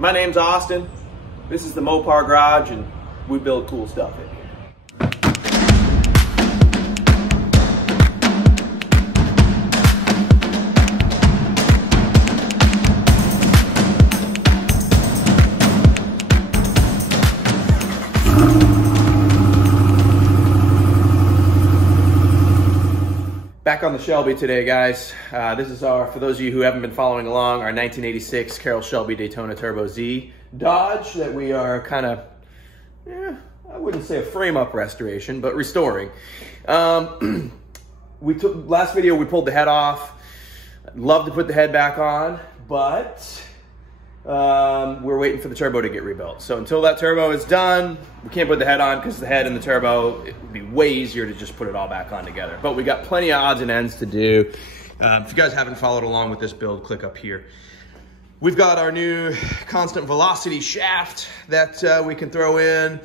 My name's Austin. This is the Mopar Garage, and we build cool stuff in here. Back on the Shelby today, guys. This is for those of you who haven't been following along, our 1986 Carroll Shelby Daytona Turbo Z Dodge that we are kind of, I wouldn't say a frame-up restoration, but restoring. Last video, we pulled the head off. I'd love to put the head back on, but we're waiting for the turbo to get rebuilt. So until that turbo is done, we can't put the head on because the head and the turbo, it would be way easier to just put it all back on together. But we got plenty of odds and ends to do. If you guys haven't followed along with this build, click up here. We've got our new constant velocity shaft that we can throw in.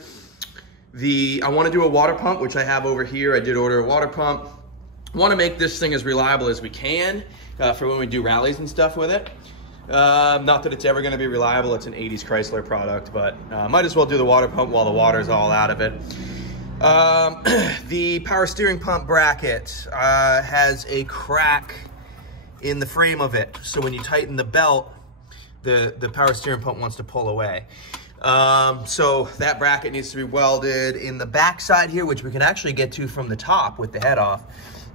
I want to do a water pump, which I have over here. I did order a water pump. I want to make this thing as reliable as we can for when we do rallies and stuff with it. Not that it's ever going to be reliable. It's an 80s Chrysler product, but might as well do the water pump while the water's all out of it. The power steering pump bracket has a crack in the frame of it. So when you tighten the belt, the power steering pump wants to pull away. So that bracket needs to be welded in the back side here, which we can actually get to from the top with the head off.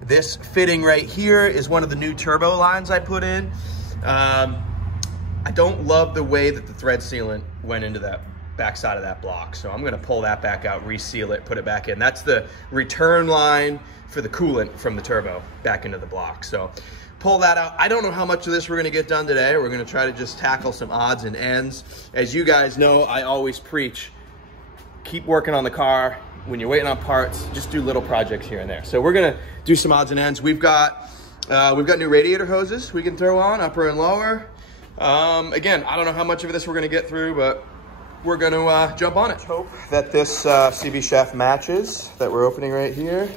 This fitting right here is one of the new turbo lines I put in. I don't love the way that the thread sealant went into that back side of that block. So I'm gonna pull that back out, reseal it, put it back in. That's the return line for the coolant from the turbo back into the block. So pull that out. I don't know how much of this we're gonna get done today. We're gonna try to just tackle some odds and ends. As you guys know, I always preach, keep working on the car. When you're waiting on parts, just do little projects here and there. So we're gonna do some odds and ends. We've got new radiator hoses we can throw on, upper and lower. Again, I don't know how much of this we're gonna get through, but we're gonna jump on it. Hope that this CV shaft matches that we're opening right here.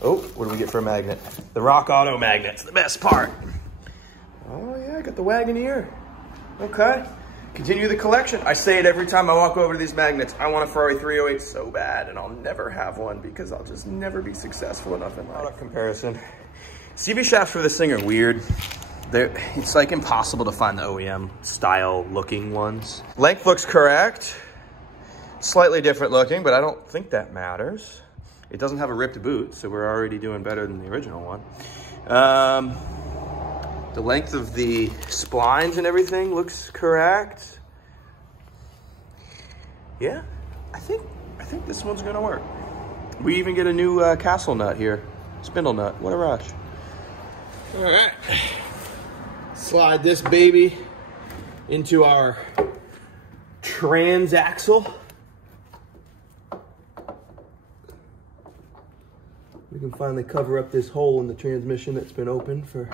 Oh, what do we get for a magnet? The Rock Auto magnet's the best part. Oh yeah, I got the Wagoneer. Okay, continue the collection. I say it every time I walk over to these magnets. I want a Ferrari 308 so bad, and I'll never have one because I'll just never be successful enough in life. Product comparison. CV shafts for this thing are weird. It's like impossible to find the OEM style looking ones. Length looks correct. Slightly different looking, but I don't think that matters. It doesn't have a ripped boot, so we're already doing better than the original one. The length of the splines and everything looks correct. Yeah, I think this one's gonna work. We even get a new castle nut here. Spindle nut, what a rush. All right. Slide this baby into our transaxle. We can finally cover up this hole in the transmission that's been open for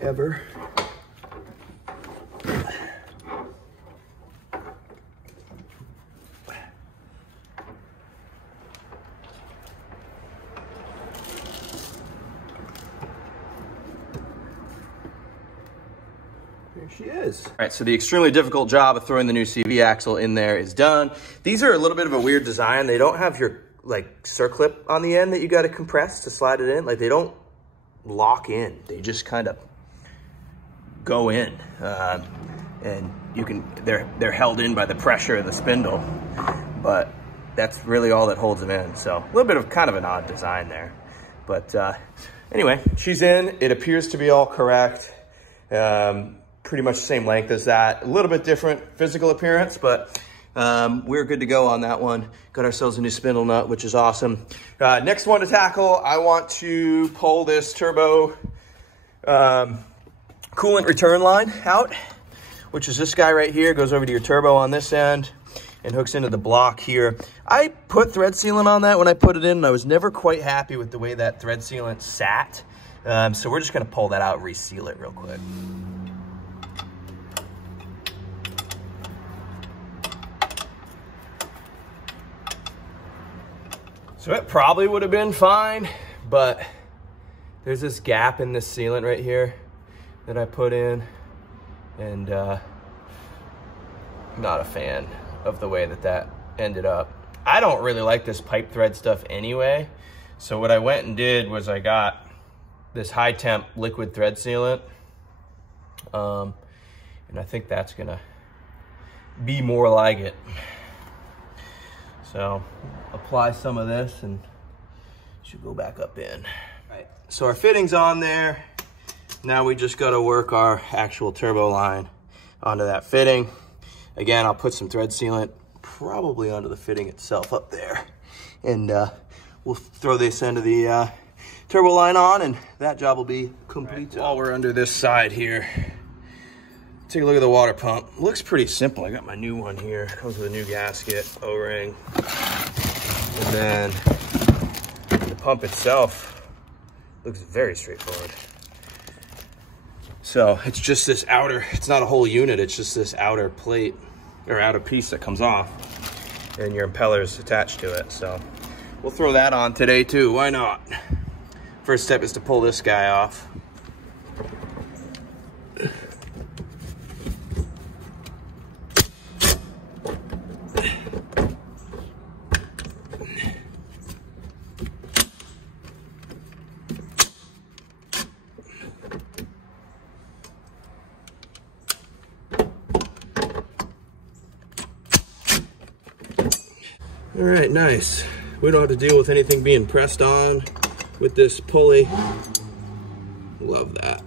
ever. There she is. All right, so the extremely difficult job of throwing the new CV axle in there is done. These are a little bit of a weird design. They don't have your circlip on the end that you got to compress to slide it in. Like, they don't lock in. They just kind of go in, and they're held in by the pressure of the spindle. But that's really all that holds them in. So a little bit of kind of an odd design there. But anyway, she's in. It appears to be all correct. Pretty much the same length as that. A little bit different physical appearance, but we're good to go on that one. Got ourselves a new spindle nut, which is awesome. Next one to tackle, I want to pull this turbo coolant return line out, which is this guy right here. Goes over to your turbo on this end and hooks into the block here. I put thread sealant on that when I put it in, and I was never quite happy with the way that thread sealant sat. So we're just gonna pull that out, reseal it real quick. So it probably would have been fine, but there's this gap in this sealant right here that I put in, and not a fan of the way that that ended up. I don't really like this pipe thread stuff anyway. So what I went and did was I got this high temp liquid thread sealant. And I think that's gonna be more like it. So apply some of this and it should go back up in. All right, so our fitting's on there. Now we just gotta work our actual turbo line onto that fitting. Again, I'll put some thread sealant probably onto the fitting itself up there. And we'll throw this end of the turbo line on and that job will be complete. Right, while we're under this side here, take a look at the water pump. Looks pretty simple. I got my new one here. Comes with a new gasket, O-ring. And then the pump itself looks very straightforward. So it's just this outer, it's not a whole unit, it's just this outer plate or outer piece that comes off and your impeller's attached to it. So we'll throw that on today too, why not? First step is to pull this guy off. All right, nice. We don't have to deal with anything being pressed on with this pulley. Love that.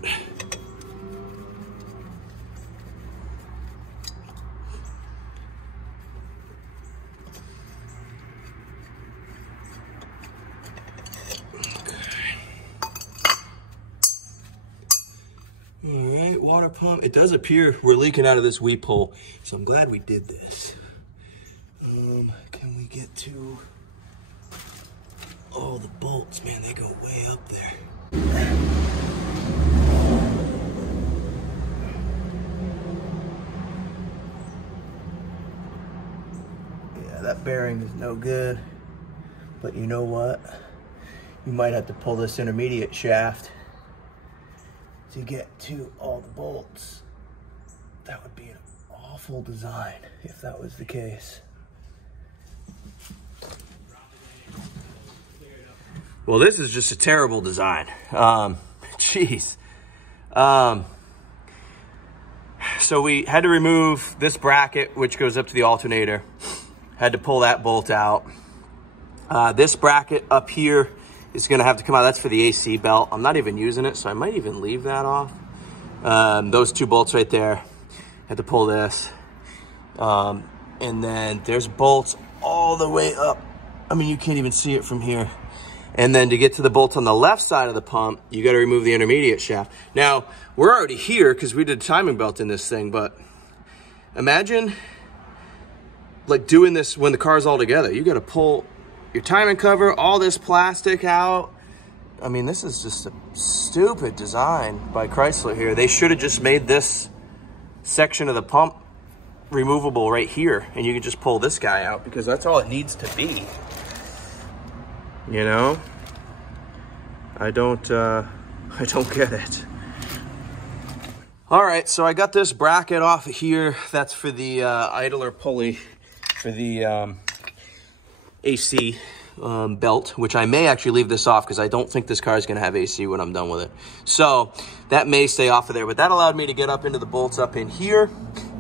All right, water pump. It does appear we're leaking out of this weep hole, so I'm glad we did this. Can we get to, oh, the bolts, man, they go way up there. Yeah, that bearing is no good, but you know what? You might have to pull this intermediate shaft to get to all the bolts. That would be an awful design if that was the case. Well, this is just a terrible design. Jeez. So we had to remove this bracket, which goes up to the alternator. Had to pull that bolt out. This bracket up here is gonna have to come out. That's for the AC belt. I'm not even using it, so I might even leave that off. Those two bolts right there. Had to pull this. And then there's bolts all the way up. I mean, you can't even see it from here. And then to get to the bolts on the left side of the pump, you got to remove the intermediate shaft. Now, we're already here because we did timing belt in this thing, but imagine like doing this when the car's all together. You got to pull your timing cover, all this plastic out. I mean, this is just a stupid design by Chrysler here. They should have just made this section of the pump removable right here, and you can just pull this guy out because that's all it needs to be. You know, I don't get it. All right, so I got this bracket off of here. That's for the idler pulley for the AC belt, which I may actually leave this off because I don't think this car is gonna have AC when I'm done with it. So that may stay off of there, but that allowed me to get up into the bolts up in here.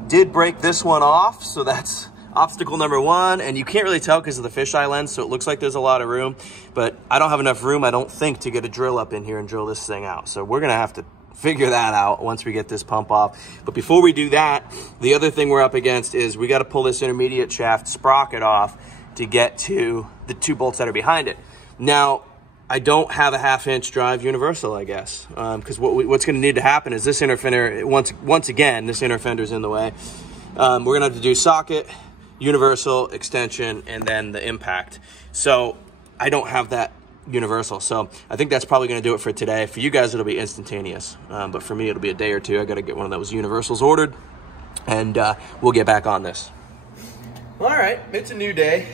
Did break this one off, so that's obstacle number one, and you can't really tell because of the fisheye lens, so it looks like there's a lot of room, but I don't have enough room, I don't think, to get a drill up in here and drill this thing out. So we're gonna have to figure that out once we get this pump off. But before we do that, the other thing we're up against is we gotta pull this intermediate shaft sprocket off to get to the two bolts that are behind it. Now, I don't have a 1/2-inch drive universal, I guess, because what's gonna need to happen is this inner fender, once again, this inner fender's in the way. We're gonna have to do socket, universal, extension, and then the impact. So I don't have that universal. So I think that's probably gonna do it for today. For you guys, it'll be instantaneous. But for me, it'll be a day or two. I gotta get one of those universals ordered, and we'll get back on this. All right, it's a new day.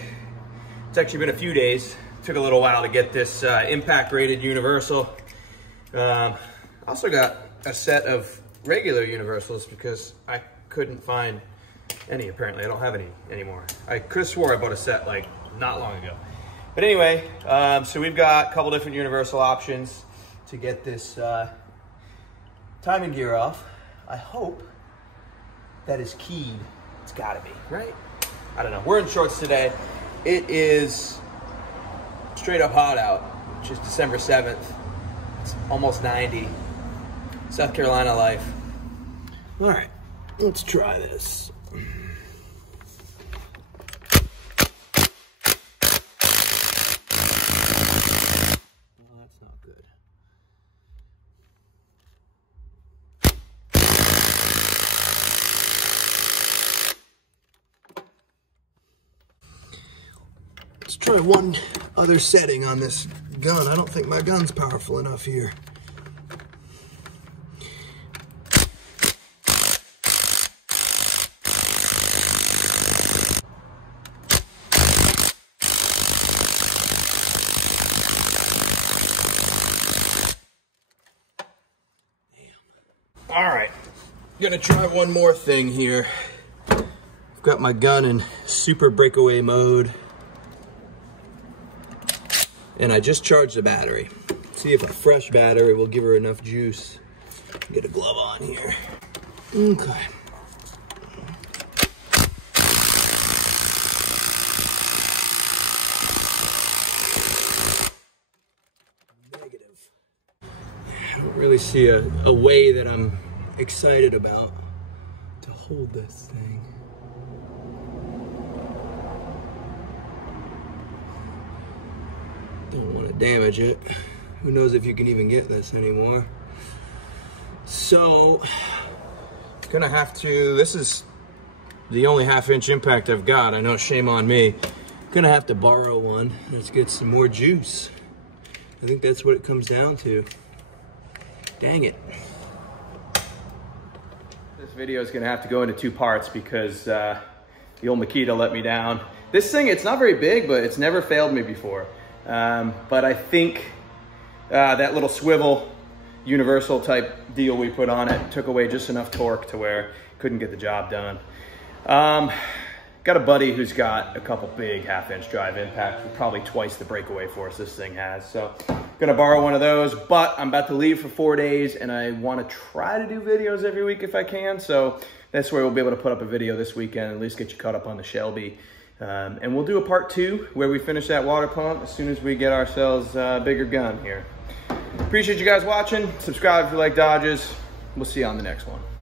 It's actually been a few days. Took a little while to get this impact rated universal. Also got a set of regular universals because I couldn't find Apparently. I don't have any anymore. I could have swore I bought a set like not long ago. But anyway, so we've got a couple different universal options to get this timing gear off. I hope that is keyed. It's gotta be, right? I don't know. We're in shorts today. It is straight up hot out, which is December 7th. It's almost 90. South Carolina life. All right, let's try this. Let's try one other setting on this gun. I don't think my gun's powerful enough here. All right, gonna try one more thing here. I've got my gun in super breakaway mode. And I just charged the battery. See if a fresh battery will give her enough juice. Get a glove on here. Okay. Negative. I don't really see a way that I'm excited about to hold this thing. Don't want to damage it. Who knows if you can even get this anymore. So, gonna have to, this is the only 1/2-inch impact I've got. I know, shame on me. Gonna have to borrow one. Let's get some more juice. I think that's what it comes down to. Dang it. This video is gonna have to go into 2 parts because the old Makita let me down. This thing, it's not very big, but it's never failed me before. But I think that little swivel universal type deal we put on it took away just enough torque to where couldn't get the job done. Got a buddy who's got a couple big 1/2-inch drive impacts with probably twice the breakaway force this thing has. So gonna borrow one of those, but I'm about to leave for 4 days and I want to try to do videos every week if I can. So that's where we'll be able to put up a video this weekend, at least get you caught up on the Shelby. And we'll do a part 2 where we finish that water pump as soon as we get ourselves a bigger gun here. Appreciate you guys watching. Subscribe if you like Dodges. We'll see you on the next one.